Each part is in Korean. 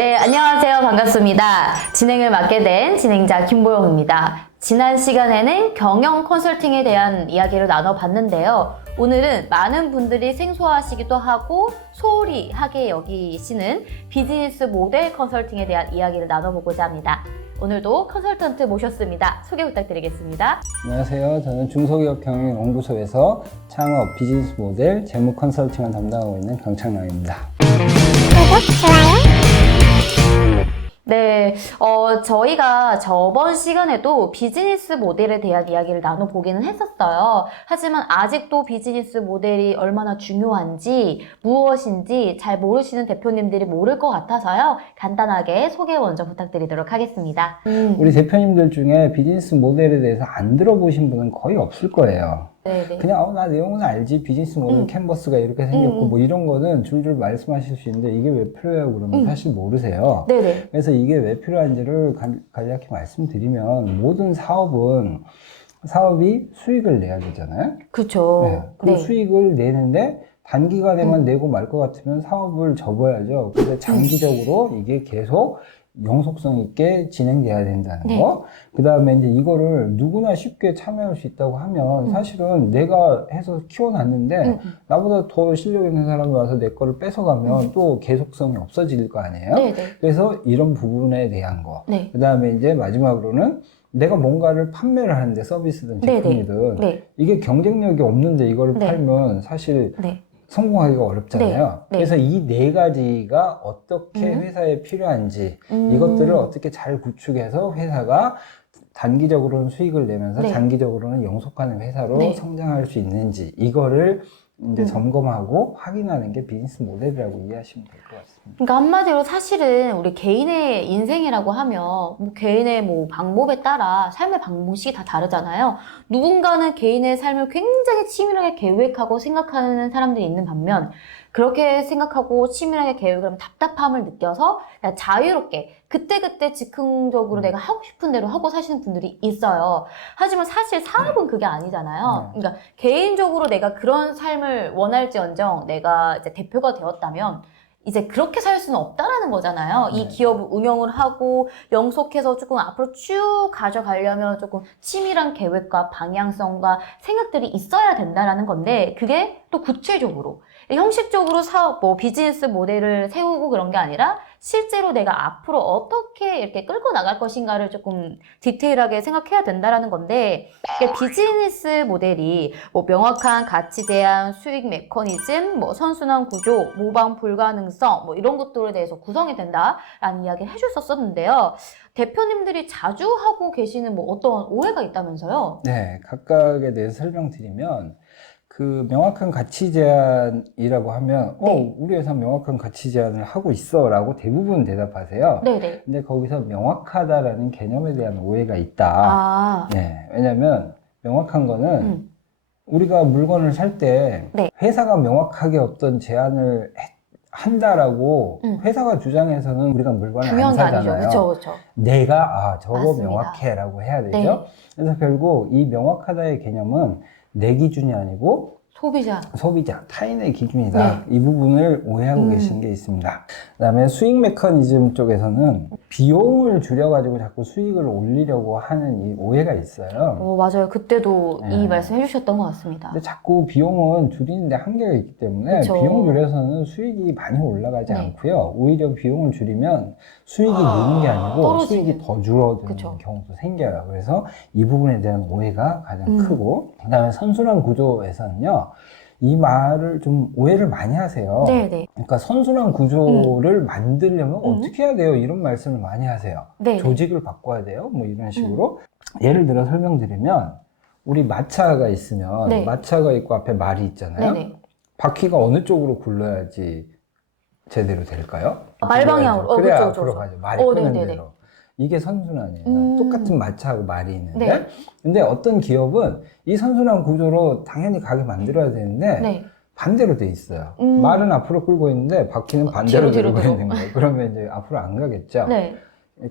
네, 안녕하세요. 반갑습니다. 진행을 맡게 된 진행자 김보영입니다. 지난 시간에는 경영 컨설팅에 대한 이야기를 나눠봤는데요. 오늘은 많은 분들이 생소하시기도 하고 소홀히 하게 여기시는 비즈니스 모델 컨설팅에 대한 이야기를 나눠보고자 합니다. 오늘도 컨설턴트 모셨습니다. 소개 부탁드리겠습니다. 안녕하세요. 저는 중소기업 경영연구소에서 창업, 비즈니스 모델, 재무 컨설팅을 담당하고 있는 강창良입니다. 네, 저희가 저번 시간에도 비즈니스 모델에 대한 이야기를 나눠보기는 했었어요. 하지만 아직도 비즈니스 모델이 얼마나 중요한지, 무엇인지 잘 모르시는 대표님들이 모를 것 같아서요. 간단하게 소개 먼저 부탁드리도록 하겠습니다. 우리 대표님들 중에 비즈니스 모델에 대해서 안 들어보신 분은 거의 없을 거예요. 네네. 그냥 나 내용은 알지, 비즈니스 모델 캔버스가 이렇게 생겼고 뭐 이런 거는 줄줄 말씀하실 수 있는데 이게 왜 필요해요 그러면 사실 모르세요. 네네. 그래서 이게 왜 필요한지를 간략히 말씀드리면, 모든 사업이 수익을 내야 되잖아요. 그쵸. 네. 그 수익을 내는데 단기간에만 내고 말 것 같으면 사업을 접어야죠. 근데 장기적으로 이게 계속 영속성 있게 진행돼야 된다는 거. 그 다음에 이제 이거를 누구나 쉽게 참여할 수 있다고 하면 사실은 내가 해서 키워놨는데 나보다 더 실력 있는 사람이 와서 내 거를 뺏어가면 또 계속성이 없어질 거 아니에요. 네네. 그래서 이런 부분에 대한 거. 네. 그 다음에 이제 마지막으로는 내가 뭔가를 판매를 하는데, 서비스든 제품이든 네. 이게 경쟁력이 없는데 이거를 네. 팔면 사실 네. 성공하기가 어렵잖아요. 네. 그래서 이 네 가지가 어떻게 회사에 필요한지 이것들을 어떻게 잘 구축해서 회사가 단기적으로는 수익을 내면서 장기적으로는 영속하는 회사로 성장할 수 있는지, 이거를 이제 점검하고 확인하는 게 비즈니스 모델이라고 이해하시면 될 것 같습니다. 그러니까 한마디로 사실은 우리 개인의 인생이라고 하면 개인의 방법에 따라 삶의 방식이 다 다르잖아요. 누군가는 개인의 삶을 굉장히 치밀하게 계획하고 생각하는 사람들이 있는 반면, 그렇게 생각하고 치밀하게 계획을 하면 답답함을 느껴서 그냥 자유롭게 그때그때 즉흥적으로 내가 하고 싶은 대로 하고 사시는 분들이 있어요. 하지만 사실 사업은 그게 아니잖아요. 그러니까 개인적으로 내가 그런 삶을 원할지언정 내가 이제 대표가 되었다면 이제 그렇게 살 수는 없다라는 거잖아요. 이 기업을 운영을 하고 영속해서 조금 앞으로 쭉 가져가려면 조금 치밀한 계획과 방향성과 생각들이 있어야 된다라는 건데, 그게 또 구체적으로 형식적으로 사업, 비즈니스 모델을 세우고 그런 게 아니라 실제로 내가 앞으로 어떻게 이렇게 끌고 나갈 것인가를 조금 디테일하게 생각해야 된다라는 건데, 비즈니스 모델이 명확한 가치 제한, 수익 메커니즘, 선순환 구조, 모방 불가능성 이런 것들에 대해서 구성이 된다라는 이야기를 해줬었는데요. 대표님들이 자주 하고 계시는 어떤 오해가 있다면서요? 네, 각각에 대해서 설명드리면, 그 명확한 가치 제한이라고 하면 우리 회사 명확한 가치 제한을 하고 있어 라고 대부분 대답하세요. 네네. 근데 거기서 명확하다라는 개념에 대한 오해가 있다. 네, 왜냐면 명확한 거는 우리가 물건을 살 때 회사가 명확하게 어떤 제한을 한다라고 회사가 주장해서는 우리가 물건을 안 사잖아요. 그쵸. 내가 저거 맞습니다. 명확해 라고 해야 되죠. 그래서 결국 이 명확하다의 개념은 내 기준이 아니고 소비자, 타인의 기준이다. 이 부분을 오해하고 계신 게 있습니다. 그 다음에 수익 메커니즘 쪽에서는 비용을 줄여가지고 자꾸 수익을 올리려고 하는 이 오해가 있어요. 맞아요. 그때도 이 말씀 해주셨던 것 같습니다. 근데 자꾸 비용은 줄이는데 한계가 있기 때문에 비용 줄여서는 수익이 많이 올라가지 않고요. 오히려 비용을 줄이면 수익이 느는 게 아니고 떨어지는. 수익이 더 줄어드는 경우도 생겨요. 그래서 이 부분에 대한 오해가 가장 크고, 그 다음에 선순환 구조에서는요, 이 말을 좀 오해를 많이 하세요. 그러니까 선순환 구조를 만들려면 어떻게 해야 돼요? 이런 말씀을 많이 하세요. 조직을 바꿔야 돼요? 이런 식으로. 예를 들어 설명드리면, 우리 마차가 있으면 마차가 있고 앞에 말이 있잖아요. 바퀴가 어느 쪽으로 굴러야지 제대로 될까요? 말방향으로. 그래야 앞으로 가죠. 말이 끄는 대로. 이게 선순환이에요. 똑같은 마차하고 말이 있는데, 근데 어떤 기업은 이 선순환 구조로 당연히 가게 만들어야 되는데 반대로 돼 있어요. 말은 앞으로 끌고 있는데 바퀴는 반대로 들고 있는 거예요. 그러면 이제 앞으로 안 가겠죠.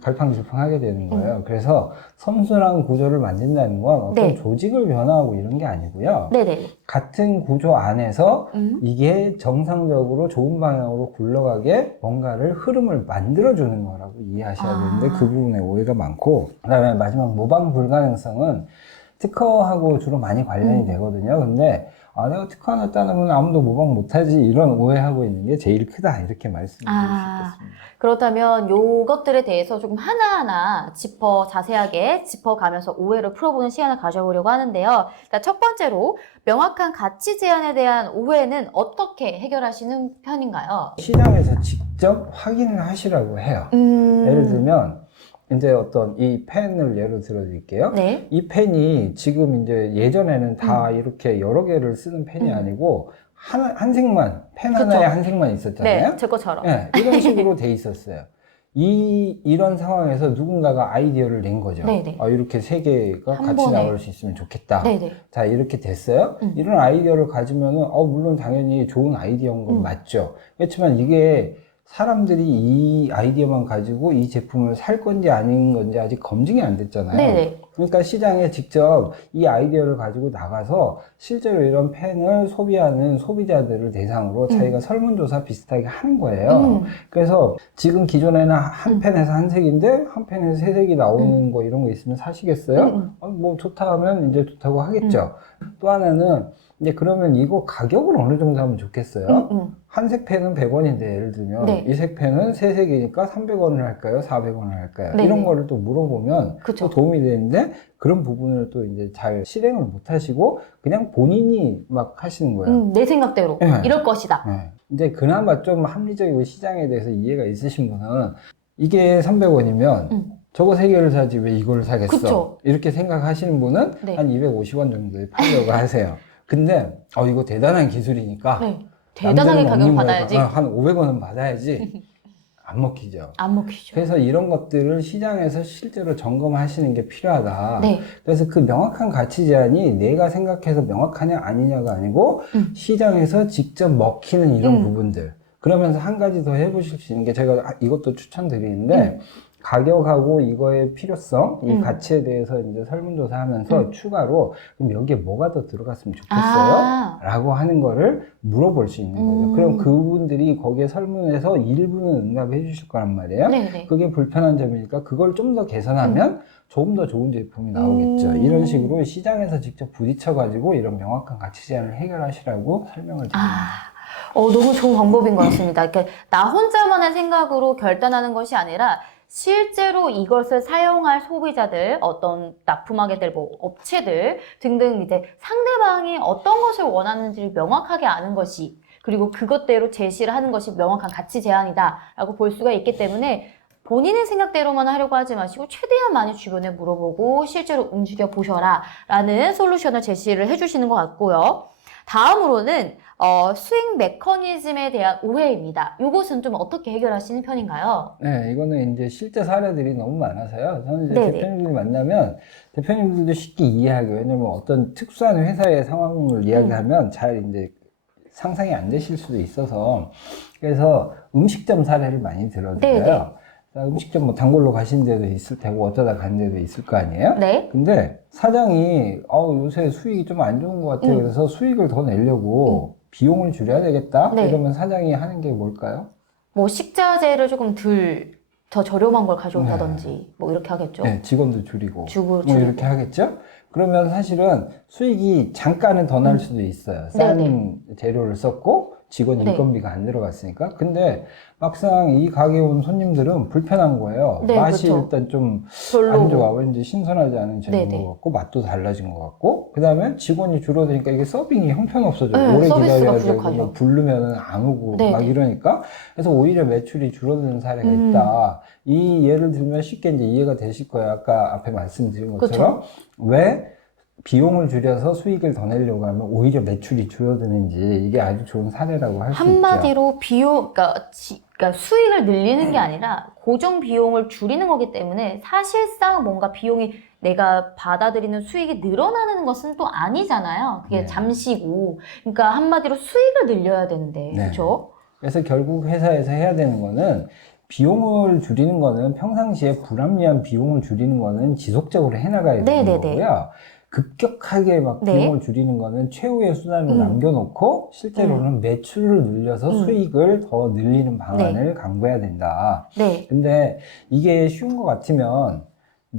갈팡질팡하게 되는 거예요. 그래서 선순환 구조를 만든다는 건 어떤 네. 조직을 변화하고 이런 게 아니고요. 네네. 같은 구조 안에서 이게 정상적으로 좋은 방향으로 굴러가게 뭔가를 흐름을 만들어주는 거라고 이해하셔야 되는데 그 부분에 오해가 많고, 그 다음에 마지막 모방 불가능성은 특허하고 주로 많이 관련이 되거든요. 근데 내가 특허 하나 따놓으면 아무도 모방 못하지, 이런 오해하고 있는 게 제일 크다, 이렇게 말씀드릴 수 있겠습니다. 그렇다면 요것들에 대해서 조금 하나하나 자세하게 짚어가면서 오해를 풀어보는 시간을 가져보려고 하는데요. 일단 첫 번째로 명확한 가치 제한에 대한 오해는 어떻게 해결하시는 편인가요? 시장에서 직접 확인을 하시라고 해요. 예를 들면 이제 어떤 이 펜을 예로 들어 드릴게요. 네. 이 펜이 지금 이제 예전에는 다 이렇게 여러 개를 쓰는 펜이 아니고 한 색만, 펜 그쵸. 하나에 한 색만 있었잖아요. 네, 제 것처럼. 네, 이런 식으로 돼 있었어요. 이런 상황에서 누군가가 아이디어를 낸 거죠. 네네. 이렇게 세 개가 한 같이 번에. 나올 수 있으면 좋겠다. 네네. 자, 이렇게 됐어요. 이런 아이디어를 가지면은, 물론 당연히 좋은 아이디어인 건 맞죠. 그렇지만 이게 사람들이 이 아이디어만 가지고 이 제품을 살 건지 아닌 건지 아직 검증이 안 됐잖아요. 네네. 그러니까 시장에 직접 이 아이디어를 가지고 나가서 실제로 이런 펜을 소비하는 소비자들을 대상으로 자기가 설문조사 비슷하게 하는 거예요. 그래서 지금 기존에는 한 펜에서 한 색인데 한 펜에서 세 색이 나오는 거, 이런 거 있으면 사시겠어요? 뭐 좋다 하면 이제 좋다고 하겠죠. 또 하나는 이제 그러면 이거 가격을 어느 정도 하면 좋겠어요? 한색 펜은 100원인데 예를 들면 네. 이 색 펜은 세 색이니까 300원을 할까요? 400원을 할까요? 네네. 이런 거를 또 물어보면 그쵸. 또 도움이 되는데, 그런 부분을 또 이제 잘 실행을 못 하시고 그냥 본인이 막 하시는 거예요. 내 생각대로 네. 이럴 것이다. 네. 이제 그나마 좀 합리적이고 시장에 대해서 이해가 있으신 분은 이게 300원이면 저거 세 개를 사지 왜 이걸 사겠어? 그쵸. 이렇게 생각하시는 분은 네. 한 250원 정도에 팔려고 하세요. 근데 이거 대단한 기술이니까 네. 대단하게 남들은 가격 없는 받아야지. 거니까 한 500원은 받아야지. 안 먹히죠. 안 먹히죠. 그래서 이런 것들을 시장에서 실제로 점검하시는 게 필요하다. 네. 그래서 그 명확한 가치 제한이 내가 생각해서 명확하냐 아니냐가 아니고 시장에서 직접 먹히는 이런 부분들. 그러면서 한 가지 더 해보실 수 있는 게, 제가 이것도 추천드리는데 가격하고 이거의 필요성, 이 가치에 대해서 이제 설문조사 하면서 추가로 그럼 여기에 뭐가 더 들어갔으면 좋겠어요? 라고 하는 거를 물어볼 수 있는 거죠. 그럼 그분들이 거기에 설문에서 일부는 응답해 주실 거란 말이에요. 네네. 그게 불편한 점이니까 그걸 좀 더 개선하면 조금 더 좋은 제품이 나오겠죠. 이런 식으로 시장에서 직접 부딪혀가지고 이런 명확한 가치 제한을 해결하시라고 설명을 드립니다. 너무 좋은 방법인 것 같습니다. 그러니까 나 혼자만의 생각으로 결단하는 것이 아니라 실제로 이것을 사용할 소비자들, 어떤 납품하게 될 업체들 등등, 이제 상대방이 어떤 것을 원하는지를 명확하게 아는 것이, 그리고 그것대로 제시를 하는 것이 명확한 가치 제한이다라고 볼 수가 있기 때문에 본인의 생각대로만 하려고 하지 마시고 최대한 많이 주변에 물어보고 실제로 움직여 보셔라 라는 솔루션을 제시를 해주시는 것 같고요. 다음으로는 수익 메커니즘에 대한 오해입니다. 이것은 좀 어떻게 해결하시는 편인가요? 네, 이거는 이제 실제 사례들이 너무 많아서요. 저는 이제 네네. 대표님들 만나면 대표님들도 쉽게 이해하기, 왜냐면 어떤 특수한 회사의 상황을 이야기하면 잘 이제 상상이 안 되실 수도 있어서, 그래서 음식점 사례를 많이 들어드려요. 네네. 음식점 뭐 단골로 가신 데도 있을 테고 어쩌다 간 데도 있을 거 아니에요? 네. 근데 사장이 요새 수익이 좀 안 좋은 것 같아요. 그래서 수익을 더 내려고 비용을 줄여야 되겠다. 네. 이러면 사장이 하는 게 뭘까요? 뭐 식자재를 조금 더 저렴한 걸 가져온다든지 뭐 이렇게 하겠죠. 네, 직원도 줄이고 뭐 줄이고. 이렇게 하겠죠. 그러면 사실은 수익이 잠깐은 더 날 수도 있어요. 싼 네네. 재료를 썼고 직원 네. 인건비가 안 들어갔으니까. 근데 막상 이 가게에 온 손님들은 불편한 거예요. 네, 맛이 그쵸. 일단 좀 별로고. 안 좋아. 왠지 신선하지 않은 재료인 네네. 것 같고 맛도 달라진 것 같고, 그 다음에 직원이 줄어드니까 이게 서빙이 형편없어져. 네, 오래 서비스가 기다려야 되고 부족하죠. 뭐 부르면은 안 오고 네네. 막 이러니까, 그래서 오히려 매출이 줄어드는 사례가 있다. 이 예를 들면 쉽게 이제 이해가 되실 거예요. 아까 앞에 말씀드린 것처럼 왜 비용을 줄여서 수익을 더 내려고 하면 오히려 매출이 줄어드는지, 이게 아주 좋은 사례라고 할 수 있죠. 한마디로 그러니까 수익을 늘리는 게 아니라 고정 비용을 줄이는 거기 때문에 사실상 뭔가 비용이 내가 받아들이는 수익이 늘어나는 것은 또 아니잖아요. 그게 네. 잠시고. 그러니까 한마디로 수익을 늘려야 되는데. 네. 그렇죠? 그래서 결국 회사에서 해야 되는 거는 비용을 줄이는 거는 평상시에 불합리한 비용을 줄이는 거는 지속적으로 해나가야 되는 네네네. 거고요. 급격하게 막 네. 비용을 줄이는 거는 최후의 수단으로 남겨놓고 실제로는 매출을 늘려서 수익을 더 늘리는 방안을 강구해야 된다. 네. 근데 이게 쉬운 것 같으면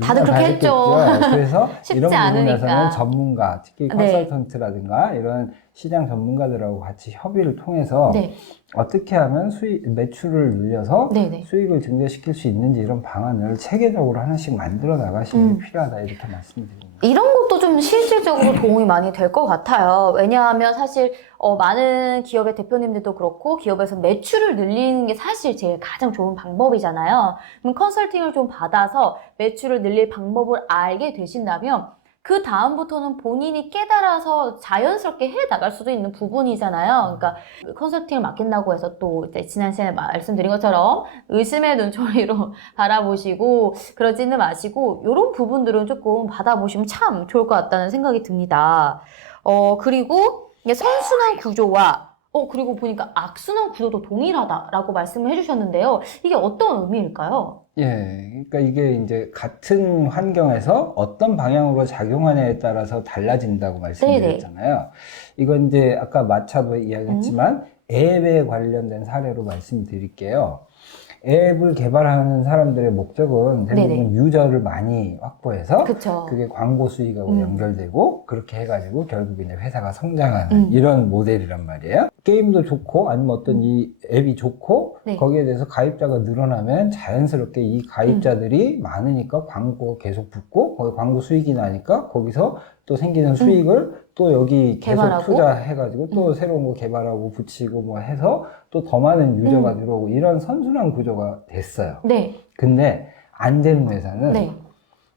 다들 누구나 그렇게 다 했죠. 했겠죠. 그래서 쉽지 이런 않으니까. 부분에서는 전문가, 특히 네. 컨설턴트라든가 이런 시장 전문가들하고 같이 협의를 통해서 네. 어떻게 하면 매출을 늘려서 네네. 수익을 증대시킬 수 있는지 이런 방안을 체계적으로 하나씩 만들어 나가시는 게 필요하다 이렇게 말씀드립니다. 이런 것도 좀 실질적으로 도움이 많이 될 것 같아요. 왜냐하면 사실 많은 기업의 대표님들도 그렇고 기업에서 매출을 늘리는 게 사실 제일 가장 좋은 방법이잖아요. 그럼 컨설팅을 좀 받아서 매출을 늘릴 방법을 알게 되신다면 그 다음부터는 본인이 깨달아서 자연스럽게 해 나갈 수도 있는 부분이잖아요. 그러니까 컨설팅을 맡긴다고 해서 또 이제 지난 시간에 말씀드린 것처럼 의심의 눈초리로 바라보시고 그러지는 마시고 이런 부분들은 조금 받아보시면 참 좋을 것 같다는 생각이 듭니다. 그리고 이게 선순환 구조와 그리고 보니까 악순환 구조도 동일하다라고 말씀을 해주셨는데요. 이게 어떤 의미일까요? 예, 그러니까 이게 이제 같은 환경에서 어떤 방향으로 작용하냐에 따라서 달라진다고 말씀드렸잖아요. 이건 이제 아까 마차도 이야기했지만 앱에 관련된 사례로 말씀드릴게요. 앱을 개발하는 사람들의 목적은 대부분 네네. 유저를 많이 확보해서 그쵸. 그게 광고 수익하고 연결되고 그렇게 해가지고 결국 이제 회사가 성장하는 이런 모델이란 말이에요. 게임도 좋고 아니면 어떤 이 앱이 좋고 네. 거기에 대해서 가입자가 늘어나면 자연스럽게 이 가입자들이 많으니까 광고 계속 붙고 거기 광고 수익이 나니까 거기서 또 생기는 수익을 또 여기 계속 개발하고. 투자해가지고 또 새로운 거 개발하고 붙이고 뭐 해서 또 더 많은 유저가 들어오고 이런 선순환 구조가 됐어요. 네. 근데 안 되는 회사는 네.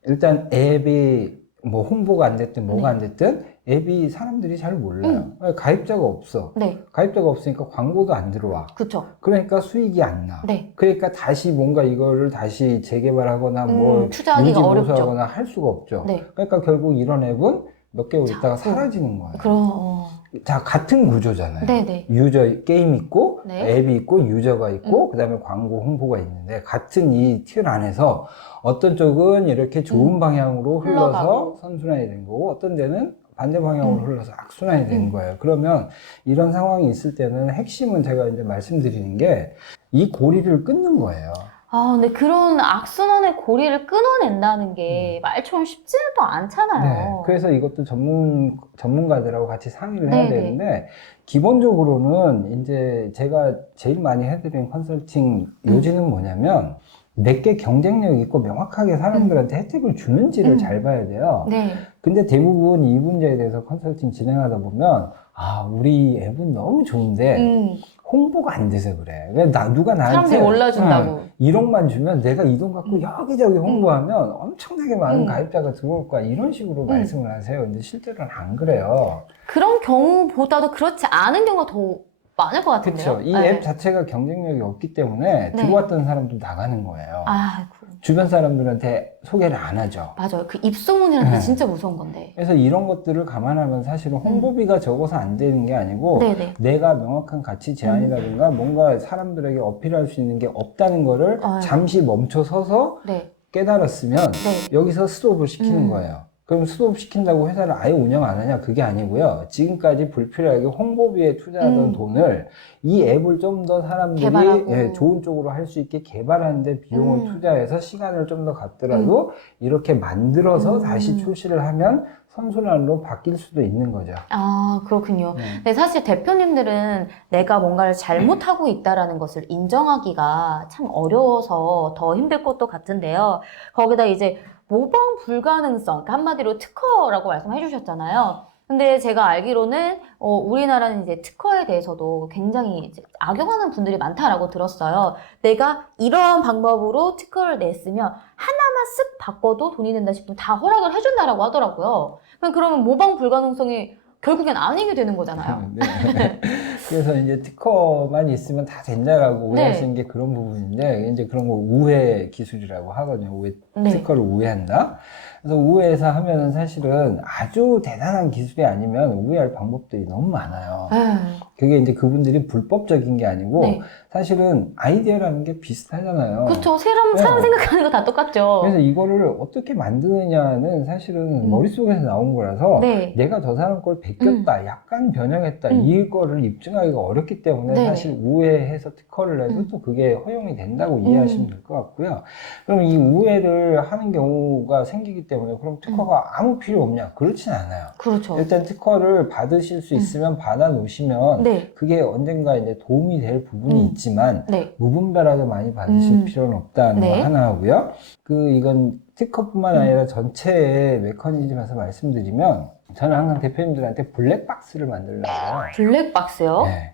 일단 앱이 뭐 홍보가 안 됐든 뭐가 네. 안 됐든 앱이 사람들이 잘 몰라요. 가입자가 없어. 네. 가입자가 없으니까 광고도 안 들어와. 그쵸. 그러니까 수익이 안 나. 네. 그러니까 다시 뭔가 이거를 다시 재개발하거나 뭐 투자하기가 어렵죠. 유지보수하거나 할 수가 없죠. 네. 그러니까 결국 이런 앱은 몇 개월 있다가 자꾸. 사라지는 거예요. 그럼, 자, 같은 구조잖아요. 네네. 유저 게임 있고 네. 앱이 있고 유저가 있고 그다음에 광고 홍보가 있는데 같은 이 틀 안에서 어떤 쪽은 이렇게 좋은 방향으로 흘러서 흘러가고. 선순환이 된 거고 어떤 데는 반대 방향으로 흘러서 악순환이 되는 거예요. 그러면 이런 상황이 있을 때는 핵심은 제가 이제 말씀드리는 게 이 고리를 끊는 거예요. 근데 그런 악순환의 고리를 끊어낸다는 게 말처럼 쉽지도 않잖아요. 네. 그래서 이것도 전문가들하고 같이 상의를 해야 네네. 되는데, 기본적으로는 이제 제가 제일 많이 해드린 컨설팅 요지는 뭐냐면, 내게 경쟁력 있고 명확하게 사람들한테 혜택을 주는지를 잘 봐야 돼요. 네. 근데 대부분 이 문제에 대해서 컨설팅 진행하다 보면, 우리 앱은 너무 좋은데, 홍보가 안 돼서 그래. 왜 누가 나한테 사람들이 몰라준다고. 1억만 주면 내가 이 돈 갖고 여기저기 홍보하면 엄청나게 많은 가입자가 들어올 거야. 이런 식으로 말씀을 하세요. 근데 실제로는 안 그래요. 그런 경우보다도 그렇지 않은 경우가 더 많을 것 같은데요. 그렇죠. 이 앱 자체가 경쟁력이 없기 때문에 네. 들어왔던 사람도 나가는 거예요. 주변 사람들한테 소개를 안 하죠. 맞아요. 그 입소문이라는 게 진짜 무서운 건데. 그래서 이런 것들을 감안하면 사실은 홍보비가 적어서 안 되는 게 아니고 네네. 내가 명확한 가치 제안이라든가 뭔가 사람들에게 어필할 수 있는 게 없다는 거를 잠시 멈춰 서서 네. 깨달았으면 네. 여기서 스톱을 시키는 거예요. 그럼 스톱 시킨다고 회사를 아예 운영 안 하냐? 그게 아니고요. 지금까지 불필요하게 홍보비에 투자하던 돈을 이 앱을 좀 더 사람들이 개발하고. 좋은 쪽으로 할 수 있게 개발하는데 비용을 투자해서 시간을 좀 더 갖더라도 이렇게 만들어서 다시 출시를 하면 선순환으로 바뀔 수도 있는 거죠. 그렇군요. 근데 사실 대표님들은 내가 뭔가를 잘못하고 있다라는 것을 인정하기가 참 어려워서 더 힘들 것도 같은데요. 거기다 이제 모방 불가능성, 그러니까 한마디로 특허라고 말씀해 주셨잖아요. 근데 제가 알기로는 우리나라는 이제 특허에 대해서도 굉장히 이제 악용하는 분들이 많다라고 들었어요. 내가 이러한 방법으로 특허를 냈으면 하나만 쓱 바꿔도 돈이 된다 싶으면 다 허락을 해준다라고 하더라고요. 그러면 모방 불가능성이 결국엔 아니게 되는 거잖아요. 네. 그래서 이제 특허만 있으면 다 된다라고 오해하시는 게 그런 부분인데, 이제 그런 거 우회 기술이라고 하거든요. 네. 특허를 우회한다. 그래서 우회해서 하면은 사실은 아주 대단한 기술이 아니면 우회할 방법들이 너무 많아요. 그게 이제 그분들이 불법적인 게 아니고 네. 사실은 아이디어라는 게 비슷하잖아요. 그렇죠. 사람 생각하는 거 다 똑같죠. 그래서 이거를 어떻게 만드느냐는 사실은 머릿속에서 나온 거라서 네. 내가 저 사람 걸 베꼈다, 약간 변형했다 이거를 입증하기가 어렵기 때문에 네. 사실 우회해서 특허를 내도 또 그게 허용이 된다고 이해하시면 될 것 같고요. 그럼 이 우회를 하는 경우가 생기기 때문에 그럼 특허가 아무 필요 없냐? 그렇진 않아요. 그렇죠. 일단 특허를 받으실 수 있으면 받아 놓으시면 네. 그게 언젠가 이제 도움이 될 부분이 있지만 네. 무분별하게 많이 받으실 필요는 없다는 네. 거 하나 하고요. 이건 특허뿐만 아니라 전체의 메커니즘에서 말씀드리면 저는 항상 대표님들한테 블랙박스를 만들려고 해요. 블랙박스요? 네.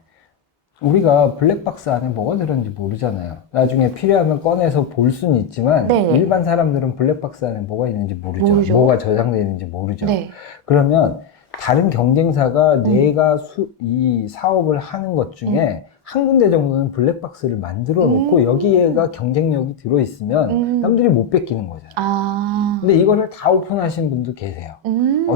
우리가 블랙박스 안에 뭐가 들었는지 모르잖아요. 나중에 필요하면 꺼내서 볼 수는 있지만 네네. 일반 사람들은 블랙박스 안에 뭐가 있는지 모르죠. 뭐가 저장되어 있는지 모르죠. 네. 그러면 다른 경쟁사가 내가 이 사업을 하는 것 중에 한 군데 정도는 블랙박스를 만들어 놓고 여기에가 경쟁력이 들어있으면 사람들이 못 뺏기는 거잖아요. 근데 이거를 다 오픈하신 분도 계세요.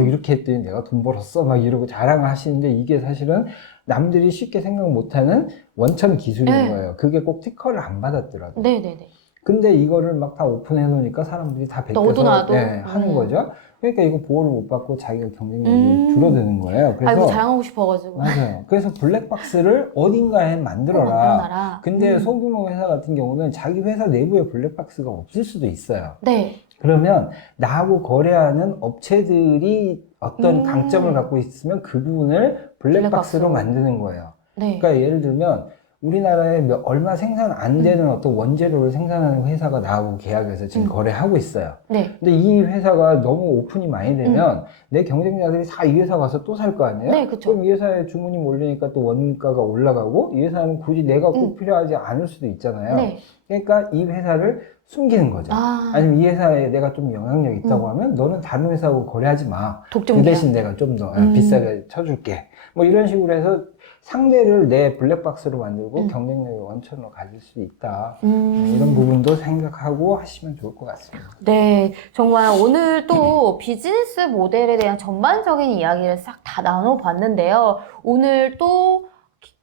이렇게 했더니 내가 돈 벌었어 막 이러고 자랑을 하시는데 이게 사실은 남들이 쉽게 생각 못하는 원천 기술인 거예요. 그게 꼭 특허를 안 받았더라도. 네네네. 근데 이거를 막 다 오픈해 놓으니까 사람들이 다 너도 베껴서 나도. 하는 거죠. 그러니까 이거 보호를 못 받고 자기가 경쟁력이 줄어드는 거예요. 그래서 아이고 자랑하고 싶어가지고. 맞아요. 그래서 블랙박스를 어딘가에 만들어라. 만들어놔라. 근데 소규모 회사 같은 경우는 자기 회사 내부에 블랙박스가 없을 수도 있어요. 네. 그러면 나하고 거래하는 업체들이 어떤 강점을 갖고 있으면 그 부분을 블랙박스로 만드는 거예요. 네. 그러니까 예를 들면 우리나라에 얼마 생산 안 되는 어떤 원재료를 생산하는 회사가 나하고 계약해서 지금 거래하고 있어요. 네. 근데 이 회사가 너무 오픈이 많이 되면 내 경쟁자들이 다 이 회사 가서 또 살 거 아니에요? 네, 그쵸. 그럼 이 회사에 주문이 몰리니까 또 원가가 올라가고 이 회사는 굳이 내가 꼭 필요하지 않을 수도 있잖아요. 네. 그러니까 이 회사를 숨기는 거죠. 아니면 이 회사에 내가 좀 영향력 있다고 하면 너는 다른 회사하고 거래하지 마. 그 대신 내가 좀 더 비싸게 쳐줄게. 뭐 이런 식으로 해서 상대를 내 블랙박스로 만들고 경쟁력의 원천으로 가질 수 있다. 이런 부분도 생각하고 하시면 좋을 것 같습니다. 네, 정말 오늘 또 비즈니스 모델에 대한 전반적인 이야기를 싹 다 나눠봤는데요. 오늘 또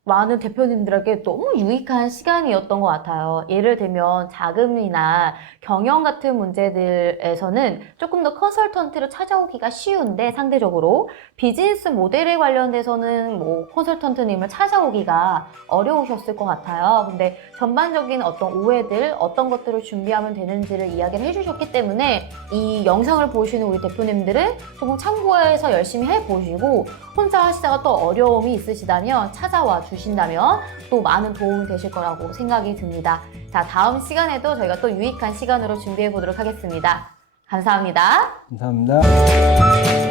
많은 대표님들에게 너무 유익한 시간이었던 것 같아요. 예를 들면 자금이나 경영 같은 문제들에서는 조금 더 컨설턴트를 찾아오기가 쉬운데 상대적으로 비즈니스 모델에 관련돼서는 뭐 컨설턴트님을 찾아오기가 어려우셨을 것 같아요. 근데 전반적인 어떤 오해들, 어떤 것들을 준비하면 되는지를 이야기를 해주셨기 때문에 이 영상을 보시는 우리 대표님들은 조금 참고해서 열심히 해보시고 혼자 하시다가 또 어려움이 있으시다면 찾아와 주신다면 또 많은 도움이 되실 거라고 생각이 듭니다. 자, 다음 시간에도 저희가 또 유익한 시간으로 준비해 보도록 하겠습니다. 감사합니다. 감사합니다.